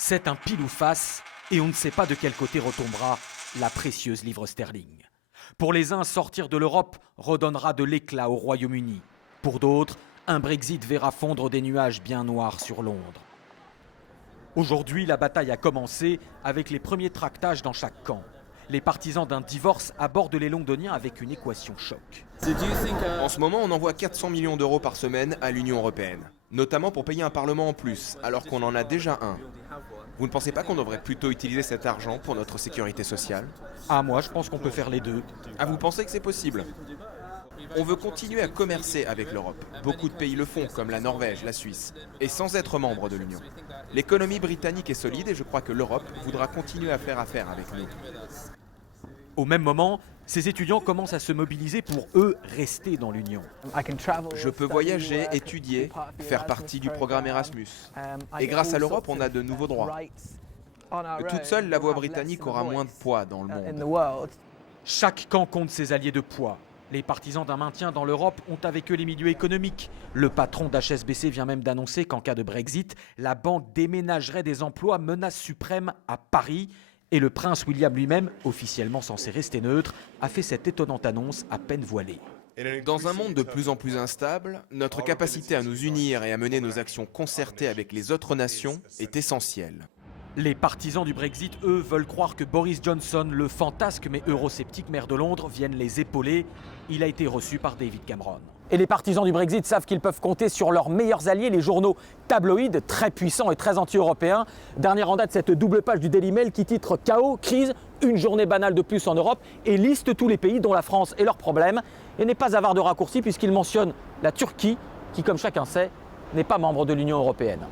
C'est un pile ou face et on ne sait pas de quel côté retombera la précieuse livre sterling. Pour les uns, sortir de l'Europe redonnera de l'éclat au Royaume-Uni. Pour d'autres, un Brexit verra fondre des nuages bien noirs sur Londres. Aujourd'hui, la bataille a commencé avec les premiers tractages dans chaque camp. Les partisans d'un divorce abordent les Londoniens avec une équation choc. En ce moment, on envoie 400 millions d'euros par semaine à l'Union européenne, notamment pour payer un parlement en plus, alors qu'on en a déjà un. Vous ne pensez pas qu'on devrait plutôt utiliser cet argent pour notre sécurité sociale? Ah, moi, je pense qu'on peut faire les deux. Ah, vous pensez que c'est possible? On veut continuer à commercer avec l'Europe. Beaucoup de pays le font, comme la Norvège, la Suisse, et sans être membre de l'Union. L'économie britannique est solide et je crois que l'Europe voudra continuer à faire affaire avec nous. Au même moment, ces étudiants commencent à se mobiliser pour, eux, rester dans l'Union. Je peux voyager, étudier, faire partie du programme Erasmus. Et grâce à l'Europe, on a de nouveaux droits. Toute seule, la voix britannique aura moins de poids dans le monde. Chaque camp compte ses alliés de poids. Les partisans d'un maintien dans l'Europe ont avec eux les milieux économiques. Le patron d'HSBC vient même d'annoncer qu'en cas de Brexit, la banque déménagerait des emplois, menace suprême, à Paris. Et le prince William lui-même, officiellement censé rester neutre, a fait cette étonnante annonce à peine voilée. Dans un monde de plus en plus instable, notre capacité à nous unir et à mener nos actions concertées avec les autres nations est essentielle. Les partisans du Brexit, eux, veulent croire que Boris Johnson, le fantasque mais eurosceptique maire de Londres, vienne les épauler. Il a été reçu par David Cameron. Et les partisans du Brexit savent qu'ils peuvent compter sur leurs meilleurs alliés, les journaux tabloïds, très puissants et très anti-européens. Dernière en date, cette double page du Daily Mail qui titre « Chaos, crise, une journée banale de plus en Europe » et liste tous les pays, dont la France et leurs problèmes. Et n'est pas avare de raccourcis puisqu'il mentionne la Turquie, qui, comme chacun sait, n'est pas membre de l'Union européenne.